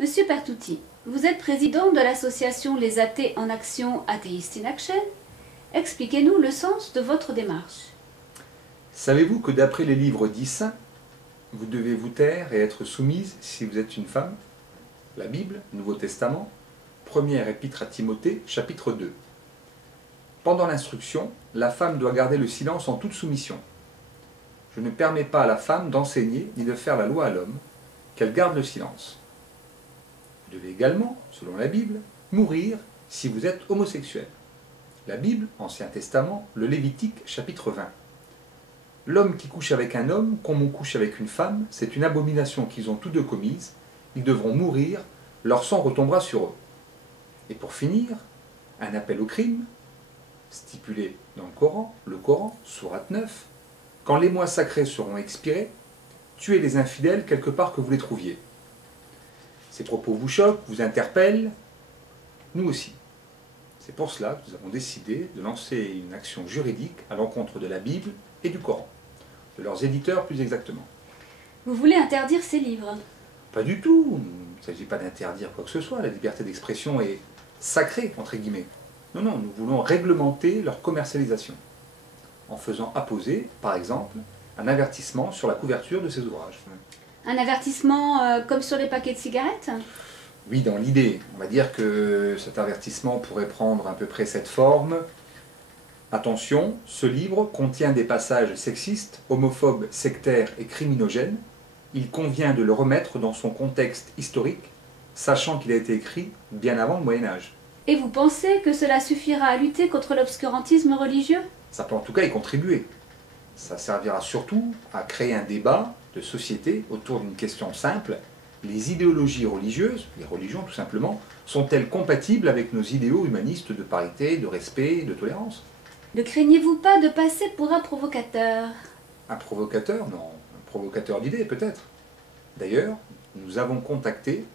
Monsieur Pertouti, vous êtes président de l'association Les Athées en Action, Atheist in Action. Expliquez-nous le sens de votre démarche. Savez-vous que d'après les livres dits saints, vous devez vous taire et être soumise si vous êtes une femme? La Bible, Nouveau Testament, première épître à Timothée, chapitre 2. Pendant l'instruction, la femme doit garder le silence en toute soumission. Je ne permets pas à la femme d'enseigner ni de faire la loi à l'homme, qu'elle garde le silence. Vous devez également, selon la Bible, mourir si vous êtes homosexuel. La Bible, Ancien Testament, le Lévitique, chapitre 20. L'homme qui couche avec un homme, comme on couche avec une femme, c'est une abomination qu'ils ont tous deux commise. Ils devront mourir, leur sang retombera sur eux. Et pour finir, un appel au crime, stipulé dans le Coran, sourate 9, quand les mois sacrés seront expirés, tuez les infidèles quelque part que vous les trouviez. Ces propos vous choquent, vous interpellent, nous aussi. C'est pour cela que nous avons décidé de lancer une action juridique à l'encontre de la Bible et du Coran, de leurs éditeurs plus exactement. Vous voulez interdire ces livres? Pas du tout, il ne s'agit pas d'interdire quoi que ce soit, la liberté d'expression est sacrée, entre guillemets. Non, non, nous voulons réglementer leur commercialisation, en faisant apposer, par exemple, un avertissement sur la couverture de ces ouvrages. Un avertissement comme sur les paquets de cigarettes? Oui, dans l'idée. On va dire que cet avertissement pourrait prendre à peu près cette forme. Attention, ce livre contient des passages sexistes, homophobes, sectaires et criminogènes. Il convient de le remettre dans son contexte historique, sachant qu'il a été écrit bien avant le Moyen-Âge. Et vous pensez que cela suffira à lutter contre l'obscurantisme religieux? Ça peut en tout cas y contribuer. Ça servira surtout à créer un débat de société autour d'une question simple. Les idéologies religieuses, les religions tout simplement, sont-elles compatibles avec nos idéaux humanistes de parité, de respect, de tolérance? Ne craignez-vous pas de passer pour un provocateur? Un provocateur? Non. Un provocateur d'idées peut-être. D'ailleurs, nous allons contacter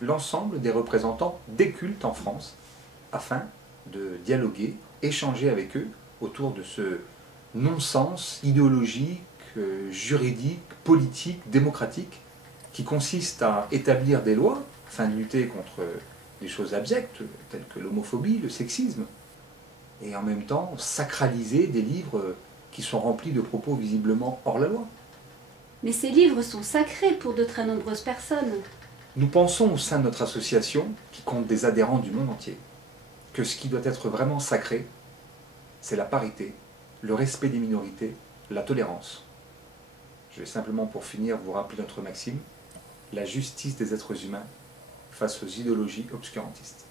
l'ensemble des représentants des cultes en France afin de dialoguer, échanger avec eux autour de ce non-sens idéologique, juridique, politique, démocratique qui consiste à établir des lois afin de lutter contre des choses abjectes telles que l'homophobie, le sexisme, et en même temps sacraliser des livres qui sont remplis de propos visiblement hors la loi. Mais ces livres sont sacrés pour de très nombreuses personnes. Nous pensons au sein de notre association, qui compte des adhérents du monde entier, que ce qui doit être vraiment sacré, c'est la parité, le respect des minorités, la tolérance. Je vais simplement pour finir vous rappeler notre maxime, la justice des êtres humains face aux idéologies obscurantistes.